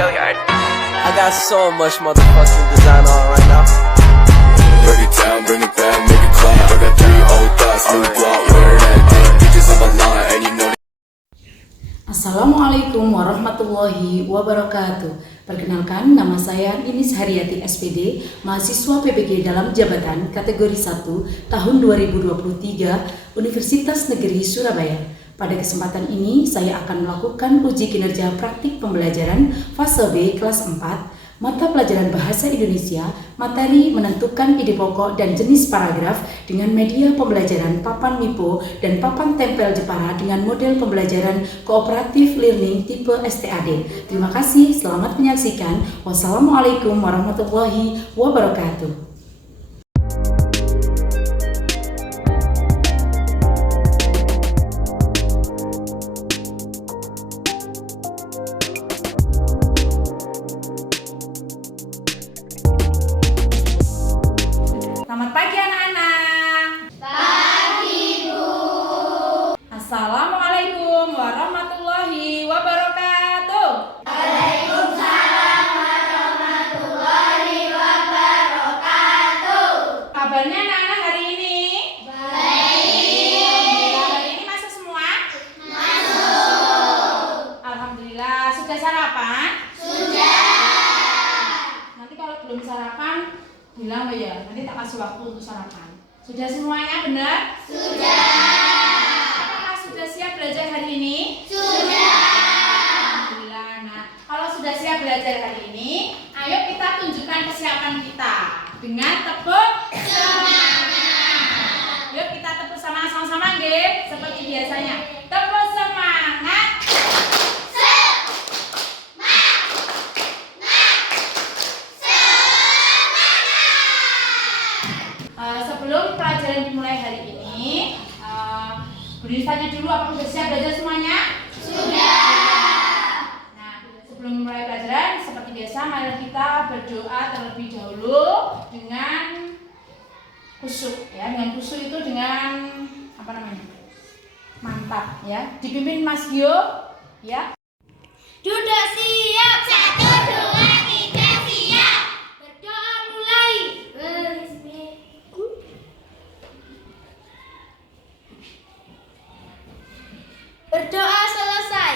I got so much motherfucking design on right now. Break it down, bring it back, make it clap. I got 3 old thoughts, new block, wear that thing. Bitches on my line, and you know. Assalamualaikum warahmatullahi wabarakatuh. Perkenalkan, nama saya Inis Haryati SPD, mahasiswa PPG dalam jabatan kategori 1 tahun 2023 Universitas Negeri Surabaya. Pada kesempatan ini, saya akan melakukan uji kinerja praktik pembelajaran fase B kelas 4, mata pelajaran Bahasa Indonesia, materi menentukan ide pokok dan jenis paragraf dengan media pembelajaran papan MIPO dan papan tempel Jepara dengan model pembelajaran kooperatif learning tipe STAD. Terima kasih, selamat menyaksikan. Wassalamualaikum warahmatullahi wabarakatuh. Selamat pagi anak-anak. Pagi, Bu. Assalamualaikum warahmatullahi wabarakatuh. Waalaikumsalam warahmatullahi wabarakatuh. Kabarnya anak-anak hari ini? Baik. Hari ini masuk semua? Masuk. Alhamdulillah. Sudah sarapan? Sudah. Nanti kalau belum sarapan bilang ya, nanti tak kasih waktu untuk sarapan. Sudah semuanya benar? Sudah. Apakah sudah siap belajar hari ini? Sudah. Alhamdulillah. Nah, kalau sudah siap belajar hari ini, ayo kita tunjukkan kesiapan kita dengan tepuk semangat. Yuk kita tepuk semangat sama-sama, nggih, seperti biasanya. Tepuk semangat. Sebelum pelajaran dimulai hari ini, beri tanya dulu apakah sudah siap belajar semuanya? Sudah. Nah, sebelum mulai pelajaran, seperti biasa, mari kita berdoa terlebih dahulu dengan khusyuk, ya. Dengan khusyuk itu dengan apa namanya? Mantap, ya. Dipimpin Mas Gio, ya. Sudah siap. 1, 2, 3, siap. Berdoa mulai. Berdoa selesai.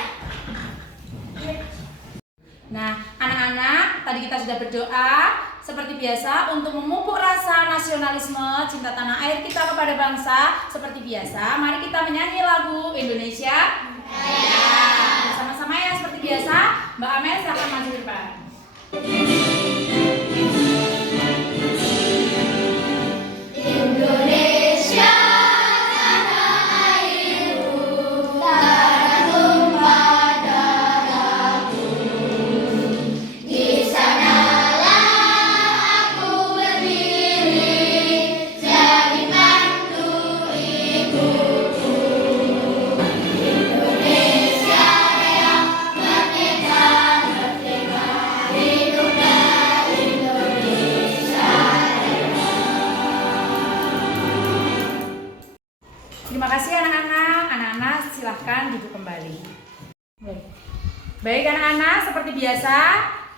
Nah, anak-anak, tadi kita sudah berdoa seperti biasa untuk memupuk rasa nasionalisme cinta tanah air kita kepada bangsa. Seperti biasa, mari kita menyanyi lagu Indonesia Raya. Bersama-sama ya, seperti biasa. Mbak Amel silakan maju ke depan. Indonesia tanah airku, tanah tumpah darahku. Di sanalah aku berdiri, jadi pandu ibuku. Indonesia Raya, merdeka, merdeka, hiduplah Indonesia Raya. Terima kasih anak-anak. Anak-anak silahkan duduk kembali. Baik anak-anak, seperti biasa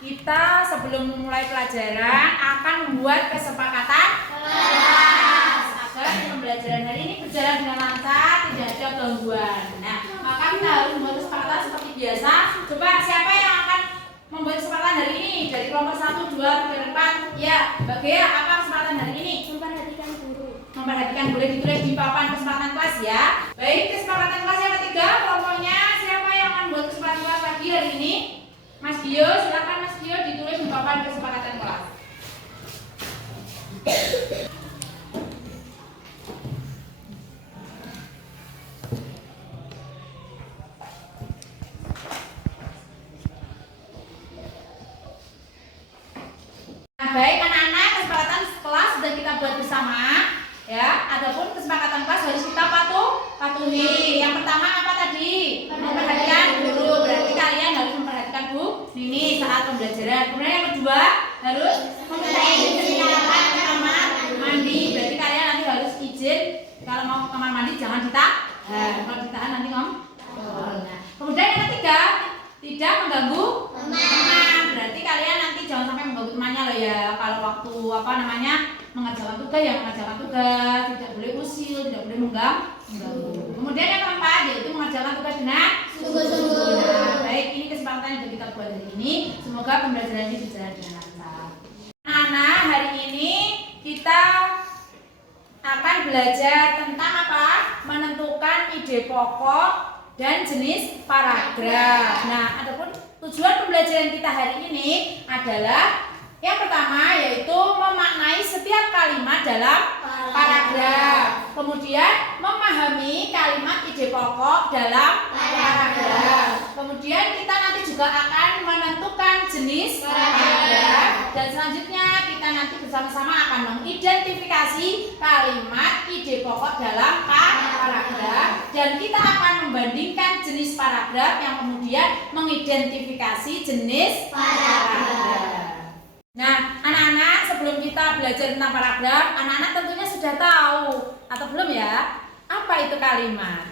kita sebelum memulai pelajaran akan membuat kesepakatan kelas agar pembelajaran hari ini berjalan dengan lancar, tidak ada gangguan. Nah, maka kita harus membuat kesepakatan seperti biasa. Coba siapa yang akan membuat kesepakatan hari ini? Dari kelompok 1, 2, 3, 4. Ya, Mbak Gea, apa kesepakatan hari ini? Memperhatikan guru. Memperhatikan, boleh ditulis di papan kesepakatan kelas ya. Baik, kesepakatan kelas yang ketiga, kelompoknya siapa yang akan buat kesepakatan kelas lagi hari ini? Mas Gio, silakan Mas Gio ditulis di papan kesepakatan kelas. Nah, baik anak-anak, kesepakatan kelas sudah kita buat bersama, ya. Adapun kesepakatan kelas harus kita patuhi. Yang pertama apa tadi? Memperhatikan guru. Berarti kalian harus memperhatikan Bu Nini saat pembelajaran. Kemudian yang kedua harus memperhatikan kamar mandi. Berarti kalian nanti harus izin kalau mau ke kamar mandi jangan ditahan. Kalau ditahan nanti ngom. Nah, kemudian yang ketiga tidak mengganggu teman. berarti kalian nanti jangan sampai mengganggu temannya loh ya. Kalau waktu mengerjakan tugas ya mengerjakan tugas, tidak boleh usil, tidak boleh mengganggu. Kemudian yang keempat yaitu mengerjakan tugas dengan sungguh-sungguh. Nah, baik, ini kesempatan yang kita buat hari ini. Semoga pembelajaran ini berjalan dengan lancar. Anak, hari ini kita akan belajar tentang apa? Menentukan ide pokok dan jenis paragraf. Nah, adapun tujuan pembelajaran kita hari ini adalah yang pertama yaitu memaknai setiap kalimat dalam paragraf. Kemudian memahami kalimat ide pokok dalam paragraf. Kemudian kita nanti juga akan menentukan jenis paragraf. Dan selanjutnya kita nanti bersama-sama akan mengidentifikasi kalimat ide pokok dalam paragraf. Dan kita akan membandingkan jenis paragraf yang kemudian mengidentifikasi jenis paragraf. Nah, anak-anak, sebelum kita belajar tentang paragraf, anak-anak tentunya sudah tahu atau belum ya? Apa itu kalimat?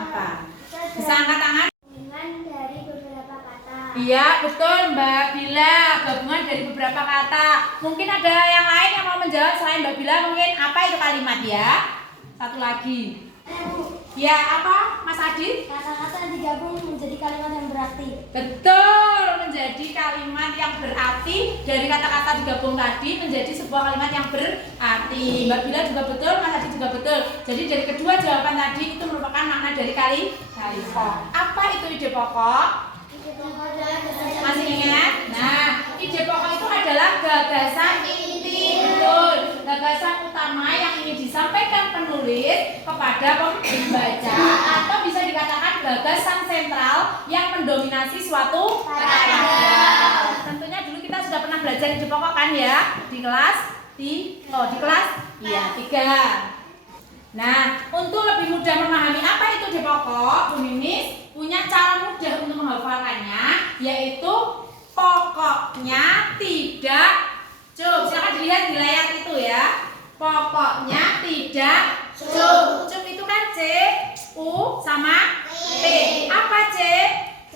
Apa? Bisa angkat tangan? Gabungan dari beberapa kata. Iya, betul Mbak Bila. Gabungan dari beberapa kata. Mungkin ada yang lain yang mau menjawab selain Mbak Bila, mungkin apa itu kalimat ya? Satu lagi. Ya, apa Mas Adit? Kata-kata yang digabung menjadi kalimat yang berarti. Betul, menjadi kalimat yang berarti. Dari kata-kata digabung tadi menjadi sebuah kalimat yang berarti. Mbak Bila juga betul, Mas Adit juga betul. Jadi dari kedua jawaban tadi itu merupakan makna dari kalimat. Apa itu ide pokok? Masih ingat? Nah, ide pokok itu adalah gagasan inti, betul. Gagasan utama yang ingin disampaikan penulis kepada pembaca, atau bisa dikatakan gagasan sentral yang mendominasi suatu paragraf. Tentunya dulu kita sudah pernah belajar ide pokok kan ya? Di kelas 3. Nah, untuk lebih mudah memahami apa itu ide pokok, Bu Mimis punya cara mudah untuk menghafalkannya, yaitu pokoknya tidak cup. Silakan dilihat di layar itu ya. Pokoknya tidak cup. Cup itu kan C, U sama P. Apa C?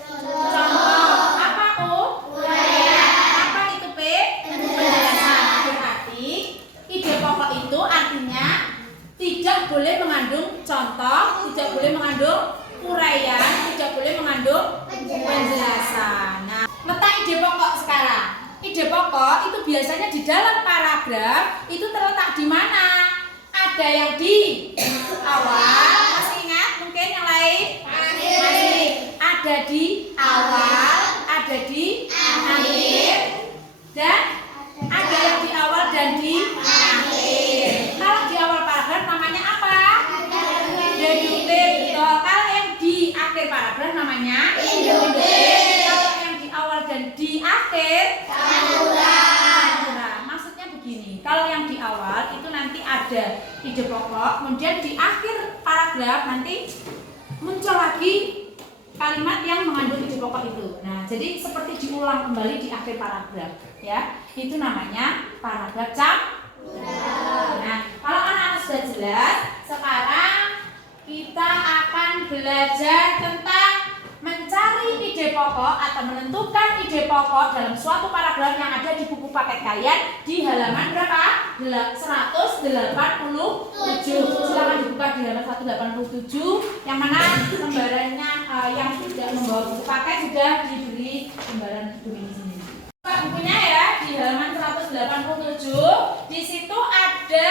Contoh. Apa U? Apa itu P? Penjelasan. Berarti ide pokok itu artinya tidak boleh mengandung contoh, tidak boleh mengandung uraian, tidak boleh mengandung penjelasan. Nah, letak ide pokok sekarang. Ide pokok itu biasanya di dalam paragraf itu terletak di mana? Ada yang di awal, masih ingat? Mungkin yang lain? Masih. Ada di awal, ada di akhir, dan ada yang di awal dan di akhir. Kalau di awal paragraf namanya apa? Deduktif. Betul. Kalau yang di akhir paragraf namanya induktif. Kalau yang di awal dan di akhir nah, maksudnya begini. Kalau yang di awal itu nanti ada ide pokok, kemudian di akhir paragraf nanti muncul lagi kalimat yang mengandung ide pokok itu. Nah, jadi seperti diulang kembali di akhir paragraf, ya. Itu namanya paragraf campuran. Nah, kalau anak-anak sudah jelas, sekarang kita akan belajar tentang mencari ide pokok atau menentukan ide pokok dalam suatu paragraf yang ada di buku paket kalian di halaman berapa? 187. Silakan dibuka di halaman 187 yang mana lembarannya yang tidak membawa buku paket sudah diberi lembaran buku ini sini. Buka bukunya ya di halaman 187. Di situ ada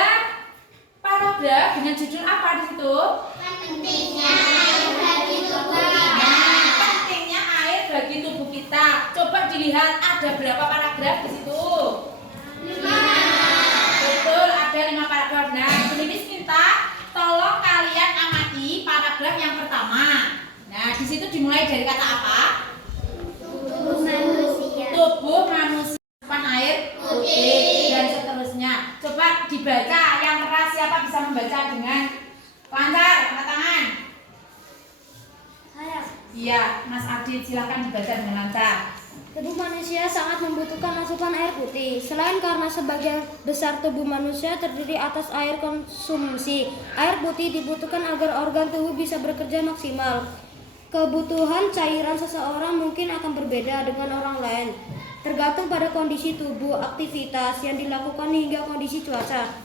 paragraf dengan judul apa di situ? Pentingnya air bagi tubuh kita. Pentingnya air bagi tubuh kita. Coba dilihat ada berapa paragraf di situ? 5. Betul, ada 5 paragraf. Nah, penulis minta tolong kalian amati paragraf yang pertama. Nah, di situ dimulai dari kata apa? Tubuh manusia. Tubuh manusia, air putih, dan seterusnya. Coba dibaca yang keras, siapa bisa membaca dengan lancar? Angkat tangan. Saya. Iya, Mas Adit silakan dibaca dengan lancar. Tubuh manusia sangat membutuhkan asupan air putih. Selain karena sebagian besar tubuh manusia terdiri atas air konsumsi, air putih dibutuhkan agar organ tubuh bisa bekerja maksimal. Kebutuhan cairan seseorang mungkin akan berbeda dengan orang lain, tergantung pada kondisi tubuh, aktivitas yang dilakukan hingga kondisi cuaca.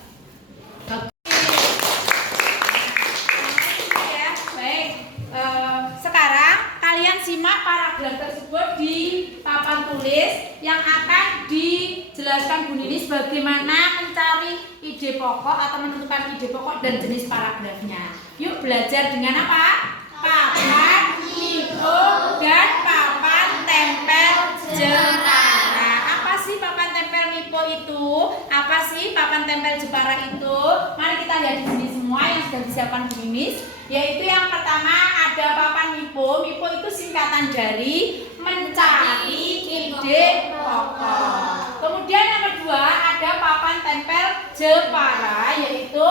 Sekarang kalian simak paragraf tersebut di papan tulis yang akan dijelaskan Bu Ninis bagaimana mencari ide pokok atau menentukan ide pokok dan jenis paragrafnya. Yuk belajar dengan apa? Papan, info, dan papan tempel Jepara. Apa sih papan tempel Mipo itu? Apa sih papan tempel Jepara itu? Mari kita lihat di sini semua yang sudah disiapkan Bu Ninis. Yaitu yang pertama ada papan Mipo. Mipo itu singkatan dari mencari ide pokok. Kemudian yang kedua ada papan tempel Jepara, yaitu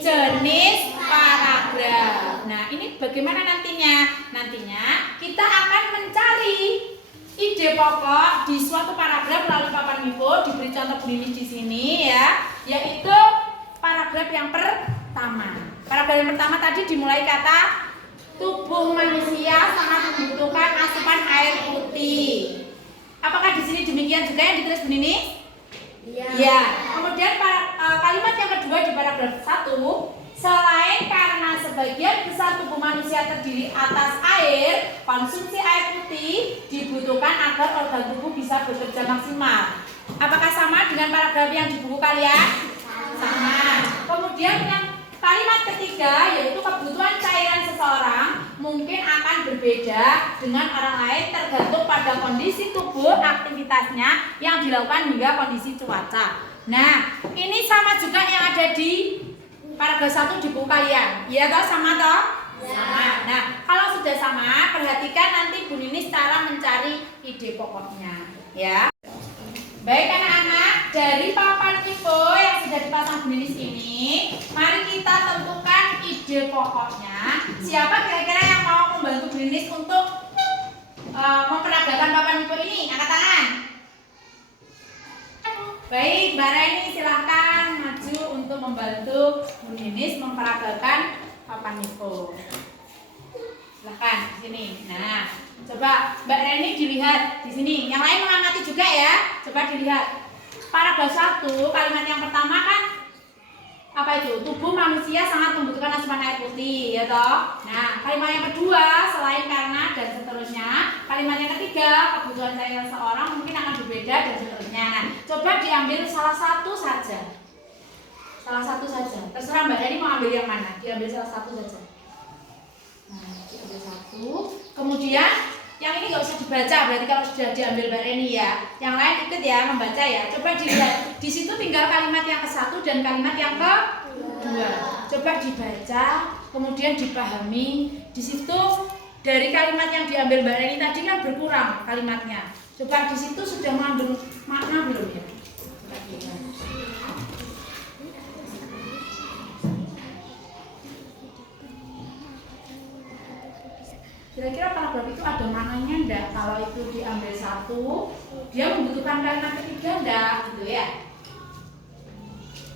jenis paragraf. Nah, ini bagaimana nantinya? Nantinya kita akan mencari ide pokok di suatu paragraf melalui papan Mipo. Diberi contoh Bu Ninis di sini ya, yaitu paragraf yang pertama. Paragraf yang pertama tadi dimulai kata tubuh manusia sangat membutuhkan asupan air putih. Apakah di sini demikian juga yang ditulis Bu Ninis? Ya. Kemudian kalimat yang kedua di paragraf 1, selain karena sebagian besar tubuh manusia terdiri atas air, konsumsi air putih dibutuhkan agar organ tubuh bisa bekerja maksimal. Apakah sama dengan paragraf yang di buku kalian? Sama. Kemudian yang kalimat ketiga yaitu kebutuhan cairan seseorang mungkin akan berbeda dengan orang lain tergantung pada kondisi tubuh, aktivitasnya yang dilakukan hingga kondisi cuaca. Nah, ini sama juga yang ada di paragraf 1 di buku kalian. Iya toh, sama toh? Sama. Nah, kalau sudah sama, perhatikan nanti Bu Ninis cara mencari ide pokoknya, ya. Baik anak-anak, dari papan Mipo yang sudah dipasang Bu Ninis ini, mari kita tentukan ide pokoknya. Siapa kira-kira yang mau membantu Bu Ninis untuk memperagakan papan Mipo ini? Angkat tangan. Baik, Mbak Reni silahkan maju untuk membantu Bu Ninis memperagakan papan Mipo. Silahkan di sini. Nah, coba Mbak Reni dilihat di sini. Yang lain mengamati juga ya. Coba dilihat. Paragraf 1 kalimat yang pertama kan apa itu? Tubuh manusia sangat membutuhkan asupan air putih, ya toh? Nah, kalimat yang kedua selain karena dan seterusnya. Kalimat yang ketiga kebutuhan cairan seorang mungkin akan berbeda dan seterusnya. Nah, coba diambil salah satu saja. Salah satu saja. Terserah Mbak Reni mau ambil yang mana? Diambil salah satu saja. Nah, diambil satu. Kemudian yang ini nggak usah dibaca, berarti kalau sudah diambil Mbak Reni ya. Yang lain ikut ya membaca ya. Coba dilihat. Di situ tinggal kalimat yang ke-1 dan kalimat yang ke-2. Coba dibaca, kemudian dipahami. Di situ dari kalimat yang diambil Mbak Reni tadi kan berkurang kalimatnya. Coba di situ sudah mengandung makna belum ya? Kira-kira paragraf itu ada maknanya enggak? Kalau itu diambil 1, dia membutuhkan kalimat ketiga enggak? Gitu ya.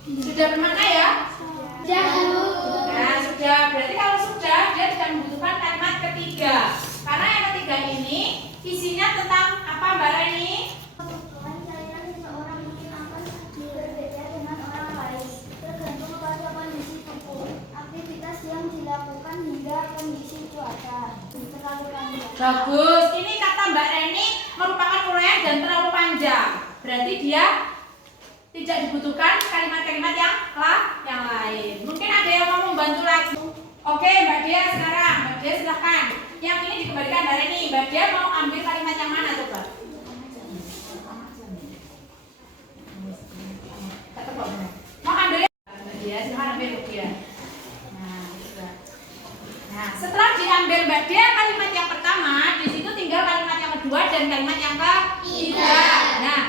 Sudah bermakna ya? Sudah. Nah, sudah. Berarti kalau sudah, dia tidak membutuhkan kalimat ketiga. Karena yang ketiga ini isinya tentang apa Mbak Reni? Kebutuhan cairan seseorang mungkin akan berbeda dengan orang lain, tergantung pada kondisi tubuh, aktivitas yang dilakukan hingga kondisi cuaca. Terlalu panjang. Bagus. Ini kata Mbak Reni merupakan uraian dan terlalu panjang. Berarti dia tidak dibutuhkan kalimat-kalimat yang lain. Mungkin ada yang mau membantu lagi. Oke, Mbak Dia sekarang. Mbak Dia silahkan. Yang ini dikembalikan Mbak Reni. Mbak Dia mau ambil kalimat yang mana coba? Mau ambil Mbak Dia, silahkan ambil Mbak Dia. Nah, setelah diambil Mbak Dia kalimat yang pertama, di situ tinggal kalimat yang kedua dan kalimat yang ketiga. Nah,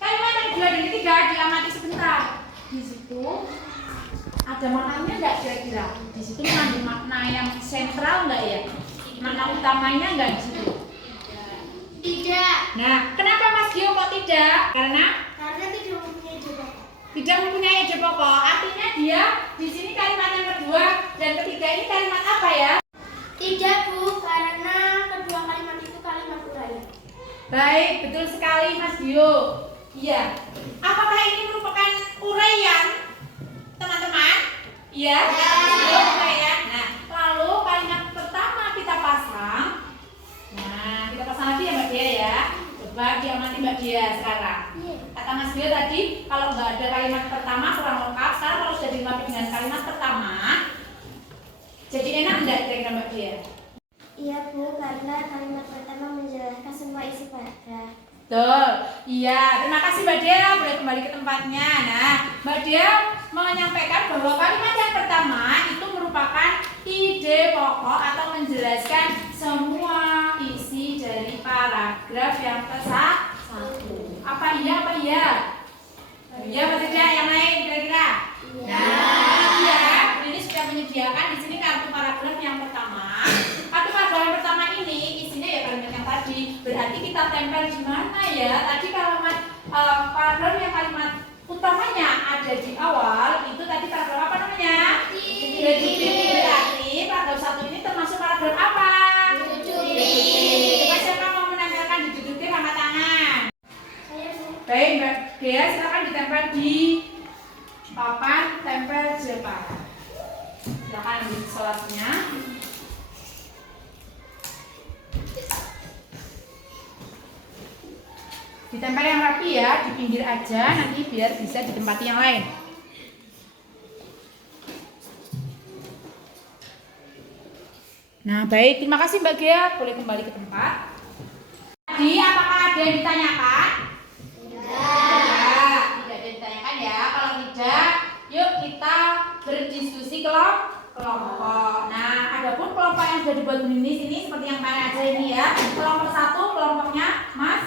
kalimat yang kedua dan ketiga diamati sebentar. Di situ ada maknanya enggak kira-kira? Di situ mengandung makna yang sentral enggak ya? Makna utamanya enggak di situ? Tidak. Nah, kenapa Mas Gio kok tidak? Karena tidak mempunyai ide pokok. tidak mempunyai ide pokok. Artinya dia di sini kalimat yang kedua dan ketiga ini kalimat apa ya? Tidak Bu, karena kedua kalimat itu kalimat uraian. Baik, betul sekali Mas Dio. Iya. Apakah ini merupakan uraian, teman-teman? Iya. Uraian. Nah, lalu kalimat pertama kita pasang. Nah, kita pasang lagi ya Mbak Dia ya. Coba diamati Mbak Dia sekarang. Kata Mas Dio tadi, kalau nggak ada kalimat pertama kurang lengkap. Sekarang kalau sudah dilengkapi dengan kalimat pertama, jadi enak enggak kira-kira Mbak Dia? Iya Bu, karena kalimat pertama menjelaskan semua isi paragraf. Betul, iya. Terima kasih Mbak Dia, boleh kembali ke tempatnya. Nah, Mbak Dia menyampaikan bahwa kalimat yang pertama itu merupakan ide pokok atau menjelaskan semua isi dari paragraf yang ke-1. Apa iya? Apa iya? Iya atau tidak? Yang lain kira-kira? Nah, iya. Ini sudah menyediakan di sini kartu paragraf yang pertama. Kartu paragraf yang pertama ini isinya ya kalimat yang tadi. Berarti kita tempel di mana ya? Tadi kalimat paragraf yang kalimat utamanya ada di awal. Itu tadi paragraf apa namanya? Berarti paragraf 1 ini termasuk paragraf apa? Coba siapa mau menempelkan di duduknya sama tangan? Baik Mbak Dea, silakan ditempel di papan tempel jepara. Silakan ambil sholatnya. Ditempel yang rapi ya, di pinggir aja nanti biar bisa ditempati yang lain. Nah baik, terima kasih Mbak Gea, boleh kembali ke tempat. Tadi apakah ada yang ditanyakan? Tidak, tidak ada yang ditanyakan ya. Kalau tidak, yuk kita berdiskusi kelompok. Nah, adapun kelompok yang sudah dibuat ini sini seperti yang kalian aja ini ya. Kelompok 1 kelompoknya Mas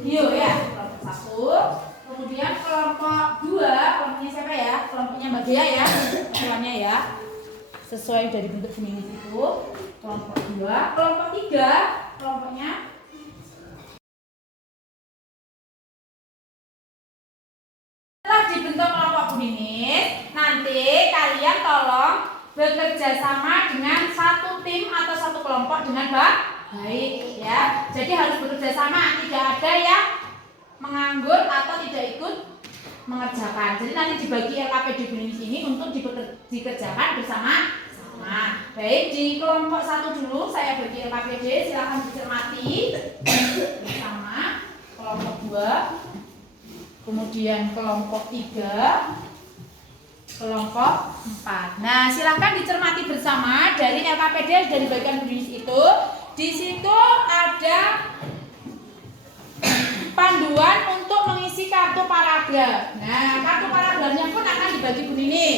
Dio ya, kelompok 1. Kemudian kelompok 2 kelompoknya siapa ya? Kelompoknya Mbak Gea ya, semuanya ya. Sesuai dari bentuk ini itu. Kelompok 2, kelompok 3 kelompoknya setelah dibentuk kelompok kuning, nanti kalian tolong bekerja sama dengan satu tim atau satu kelompok dengan baik ya. Jadi harus bekerja sama, tidak ada yang menganggur atau tidak ikut mengerjakan. Jadi nanti dibagi LKPD kuning ini untuk dikerjakan bersama. Nah, baik di kelompok 1 dulu saya bagi LKPD, silakan dicermati bersama. Kelompok 2, kemudian kelompok 3, kelompok 4. Nah, silakan dicermati bersama dari LKPD dan bagian Indonesia itu. Di situ ada panduan untuk mengisi kartu paragraf. Nah, kartu paragrafnya pun akan dibagi begini.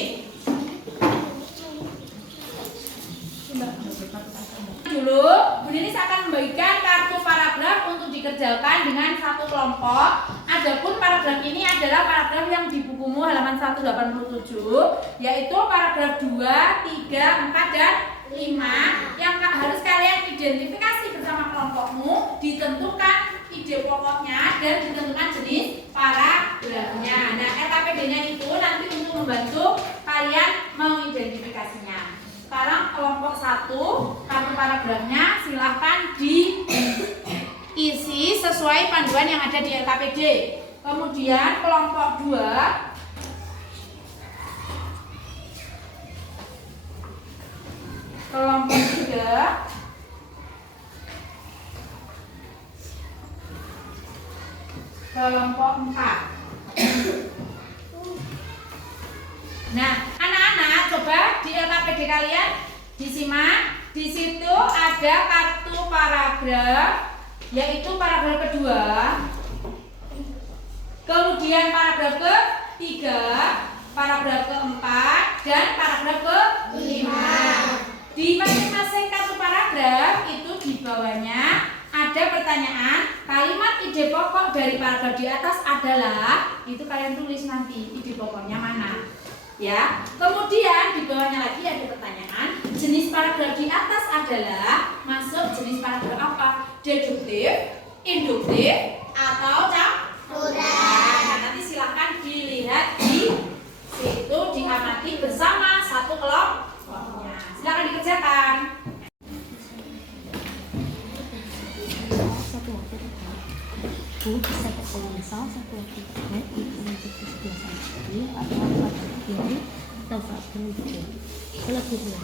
Dulu, Bu Ninis akan membagikan kartu paragraf untuk dikerjakan dengan satu kelompok. Adapun paragraf ini adalah paragraf yang di bukumu halaman 187, yaitu paragraf 2, 3, 4, dan 5 yang harus kalian identifikasi bersama kelompokmu, ditentukan ide pokoknya dan ditentukan jenis paragrafnya. Nah, LKPD-nya itu nanti untuk membantu kalian mengidentifikasinya. Sekarang kelompok 1, kartu paragrafnya silahkan diisi sesuai panduan yang ada di LKPD. Kemudian kelompok 2, kelompok 3, kelompok 4. Nah, anak-anak coba di LKPD kalian disimak. Di situ ada kartu paragraf, yaitu paragraf kedua, kemudian paragraf ke-3, paragraf ke-4, dan paragraf ke-5. Di masing-masing kartu paragraf itu di bawahnya ada pertanyaan, kalimat ide pokok dari paragraf di atas adalah, itu kalian tulis nanti ide pokoknya mana. Ya, kemudian di bawahnya lagi ada pertanyaan, jenis paragraf di atas adalah masuk jenis paragraf apa? Deduktif, induktif, atau campuran. Nah, nanti silahkan dilihat di situ, diamati bersama satu kelompoknya. Silahkan dikerjakan. Bu bisa dengan salah satu aktivitas untuk kebiasaan ini atau pada diri atau saat berhenti. Selanjutnya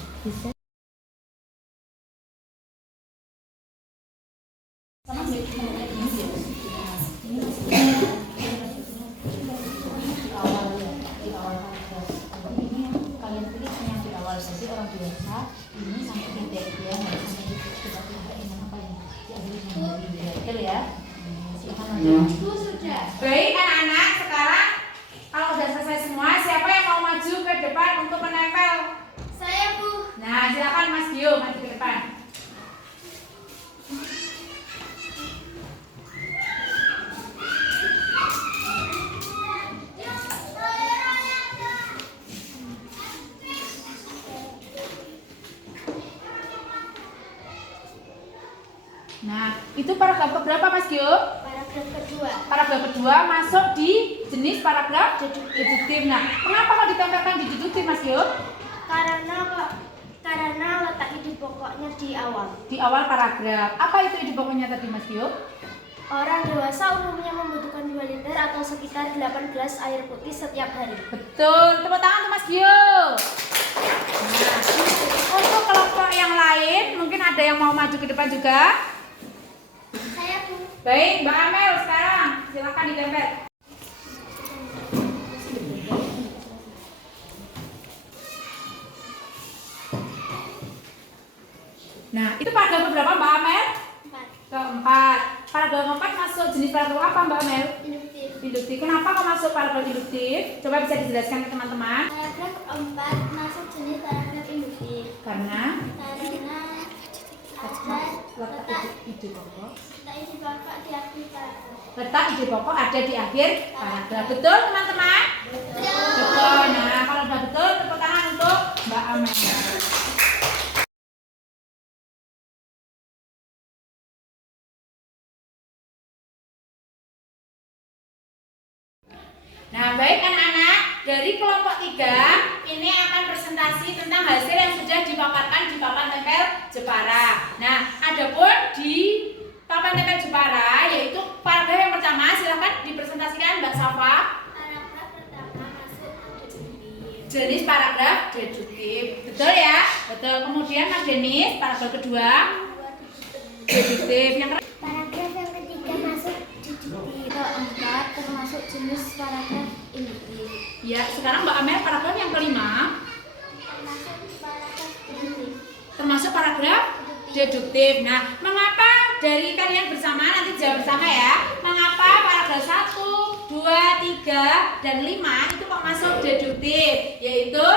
bisa kalian pilih yang di awal, jadi orang dewasa ini sampai titik ya, nggak sampai titik tiba-tiba ini apa ya diakhiri dengan betul ya. Silakan sudah. Baik anak-anak, sekarang kalau sudah selesai semua, siapa yang mau maju ke depan untuk menempel? Saya, Bu. Nah, silakan Mas Gio maju ke depan. Nah, itu paragraf keberapa Mas Gio? Paragraf kedua. Paragraf kedua masuk di jenis paragraf deduktif. Nah, kenapa kok ditempelkan di deduktif Mas Gio? Karena letak ide pokoknya di awal. Di awal paragraf. Apa itu ide pokoknya tadi Mas Gio? Orang dewasa umumnya membutuhkan 2 liter atau sekitar 8 gelas air putih setiap hari. Betul. Tepuk tangan untuk Mas Gio. Nah, untuk kelompok yang lain, mungkin ada yang mau maju ke depan juga? Saya, Bu. Baik, Mbak Amel sekarang silakan ditempel. Nah, itu paragraf berapa Mbak Amel? 4. Keempat. Paragraf keempat masuk jenis paragraf apa Mbak Amel? Induktif. Induktif. Kenapa kok masuk paragraf induktif? Coba bisa dijelaskan ke teman-teman. Paragraf 4 masuk jenis paragraf induktif. Karena Letak ide pokok. ide pokok di akhir paragraf. Letak ide pokok ada di akhir paragraf. Betul teman-teman? Betul. Nah, kalau sudah betul, tepuk tangan untuk Mbak Amel. Nah, baik anak-anak, dari kelompok 3 ini akan presentasi tentang hasil yang sudah dipaparkan di papan tempel Jepara. Nah, adapun di papan tempel Jepara yaitu paragraf yang pertama, silakan dipresentasikan Mbak Safa. Paragraf pertama masuk deduktif. Jenis paragraf deduktif. Betul ya? Betul. Kemudian Mas Denis, paragraf kedua deduktif. Yang Paragraf yang ketiga masuk deduktif. Keempat termasuk jenis paragraf induktif. ya, sekarang Mbak Amel paragraf yang kelima Termasuk paragraf deduktif. termasuk paragraf deduktif. Nah, mengapa dari kalian bersama nanti jawab bersama ya? Mengapa paragraf 1, 2, 3 dan 5 itu kok masuk deduktif? Yaitu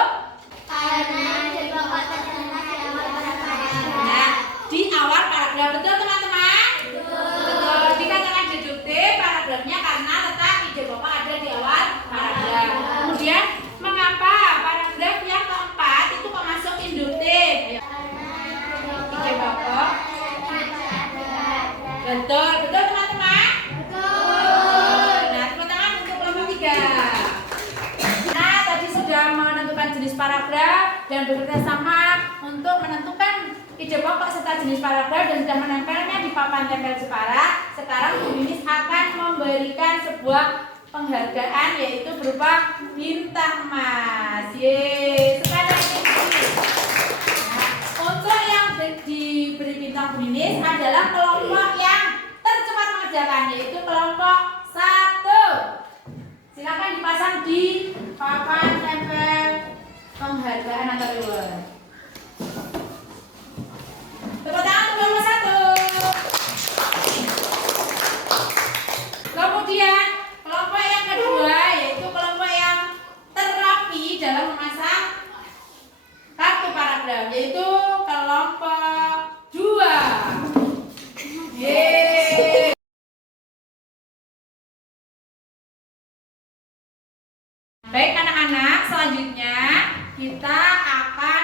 Karena ide pokok terdapat di awal paragraf. nah, di awal paragraf. Betul teman-teman? Betul. Dikatakan deduktif paragrafnya karena letak ide pokok ada di awal paragraf. Kemudian mengapa paragraf yang keempat itu kok masuk induktif? Ide pokok. Betul, betul teman-teman? Betul. Nah, tepuk tangan untuk kelompok 3. Nah, tadi sudah menentukan jenis paragraf dan bekerja sama untuk menentukan ide pokok serta jenis paragraf dan sudah menempelnya di papan tempel Jepara. Sekarang Bu Ninis akan memberikan sebuah penghargaan yaitu berupa bintang emas. Yeay, sekarang ini. Nah, untuk yang diberi bintang Bu Ninis adalah kelompok yang tercepat mengerjakan yaitu kelompok 1. Silakan dipasang di papan tempel penghargaan atau reward. Tepuk tangan untuk kelompok 1. Kemudian kelompok yang kedua yaitu kelompok yang terapi dalam memasang kartu paragraf yaitu kelompok 2. Yeay. Baik anak-anak, selanjutnya kita akan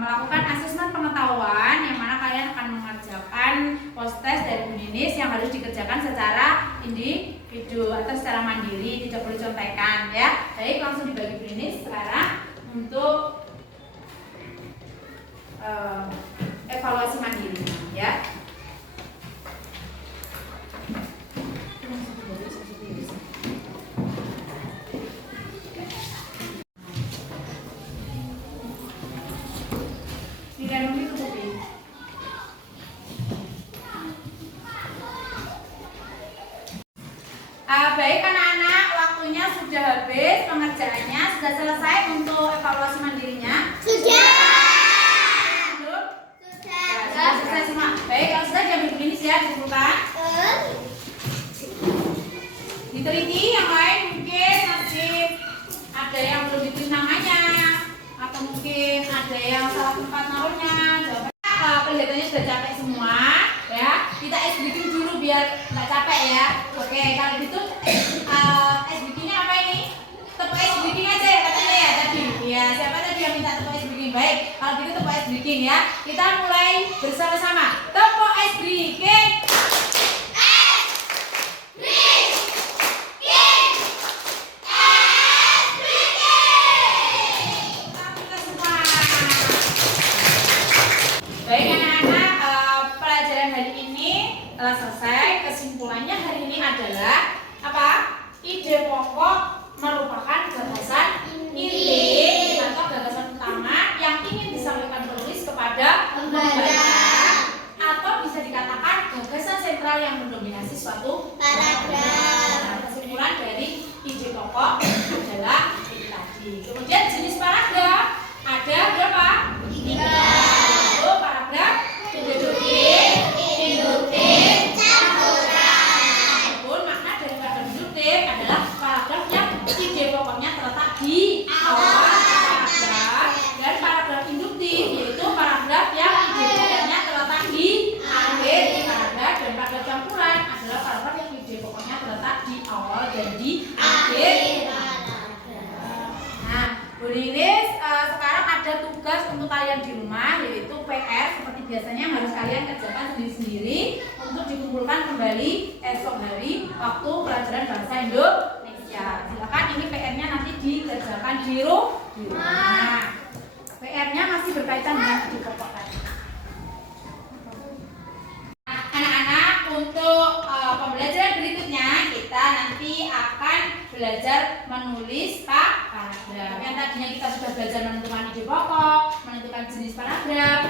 melakukan asesmen pengetahuan yang mana kalian akan mengerjakan post test dari Bu Ninis yang harus dikerjakan secara individu atau secara mandiri, tidak boleh contekan ya. Baik, langsung dibagi Bu Ninis sekarang untuk evaluasi mandiri ya. Baik anak-anak, waktunya sudah habis, pengerjaannya sudah selesai untuk evaluasi mandirinya. Sudah. Belum? Sudah selesai semua. Baik, kalau sudah diambil begini ya, dikumpulkan. Diteliti, yang lain mungkin masih ada yang belum ditulis namanya, atau mungkin ada yang salah tempat naruhnya. Jawabannya kelihatannya sudah capek semua, ya. Kita ice breaking dulu biar nggak capek ya. Oke, kalau gitu ice breakingnya apa ini? Tepuk ice breaking aja ya katanya ya tadi. Ya, siapa tadi yang minta tepuk ice breaking? Baik, kalau gitu tepuk ice breaking ya. Kita mulai bersama-sama. Tepuk ice breaking. Baik anak-anak, pelajaran hari ini telah selesai. Kesimpulannya hari ini adalah apa? Ide pokok merupakan gagasan inti atau gagasan utama yang ingin disampaikan penulis kepada pembaca, atau bisa dikatakan gagasan sentral yang mendominasi suatu paragraf. Nah, kesimpulan dari ide pokok adalah ini tadi. Kemudian jenis paragraf ada berapa? 3. Paragraf induktif, campuran. Pun makna dari paragraf induktif adalah paragraf yang ide pokoknya terletak di awal paragraf, dan paragraf induktif yaitu paragraf yang ide pokoknya terletak di akhir paragraf, dan paragraf campuran adalah paragraf yang ide pokoknya terletak di awal dan di akhir paragraf. Nah, Bu Lilis, sekarang ada tugas untuk kalian di rumah, yaitu PR seperti biasanya yang harus kalian kerjakan sendiri-sendiri untuk dikumpulkan kembali esok hari waktu pelajaran bahasa Indonesia. Silakan ini PR-nya nanti dikerjakan di rumah. PR-nya masih berkaitan dengan ide pokok tadi. Anak-anak, untuk pembelajaran berikutnya kita nanti akan belajar menulis paragraf. Yang tadinya kita sudah belajar menentukan ide pokok, menentukan jenis paragraf.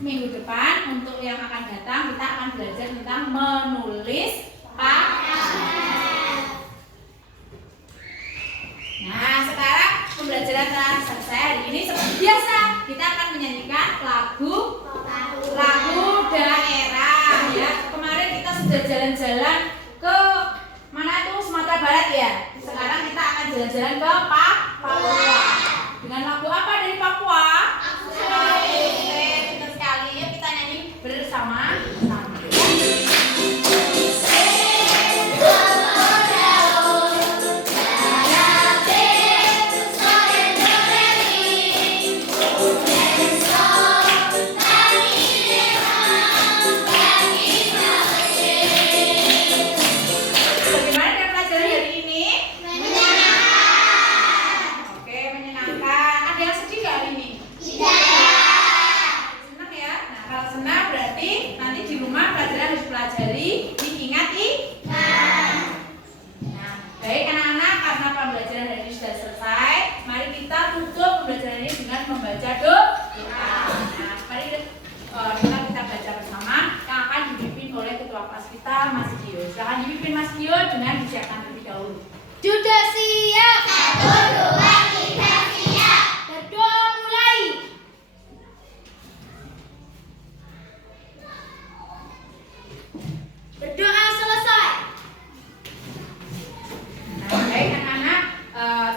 Minggu depan untuk yang akan datang kita akan belajar tentang menulis paragraf. Nah, sekarang pembelajaran telah selesai. Hari ini seperti biasa kita akan menyanyikan lagu daerah ya. Kemarin kita sudah jalan-jalan ke mana itu, Sumatera Barat ya. Sekarang kita akan jalan-jalan ke Papua. Dengan lagu apa dari Papua? Pintar sekali. Yuk kita nyanyi bersama-sama. Membaca doa. Nah, mari kita baca bersama yang akan dipimpin oleh ketua kelas kita, Mas Gio. Silahkan dipimpin Mas Gio dengan disiapkan terlebih dahulu. Sudah siap. 1, 2, 3 siap. Berdoa mulai. Berdoa selesai. Nah, baik anak-anak,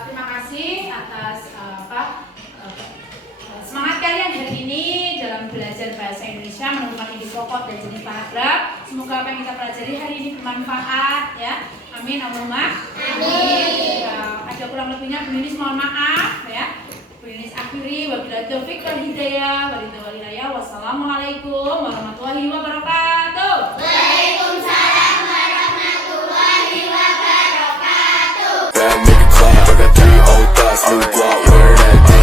terima kasih atas semangat kalian hari ini dalam belajar bahasa Indonesia, menentukan ide pokok dan jenis paragraf. Semoga apa yang kita pelajari hari ini bermanfaat ya. Amin, Allahumma amin. Ada kurang lebihnya Bu Lilis mohon maaf ya. Bu Lilis akhiri, wabillahi taufiq wal hidayah, wassalamualaikum warahmatullahi wabarakatuh. Waalaikumsalam warahmatullahi wabarakatuh. Bad nigga clap, I got 3 old thoughts, new guap, where that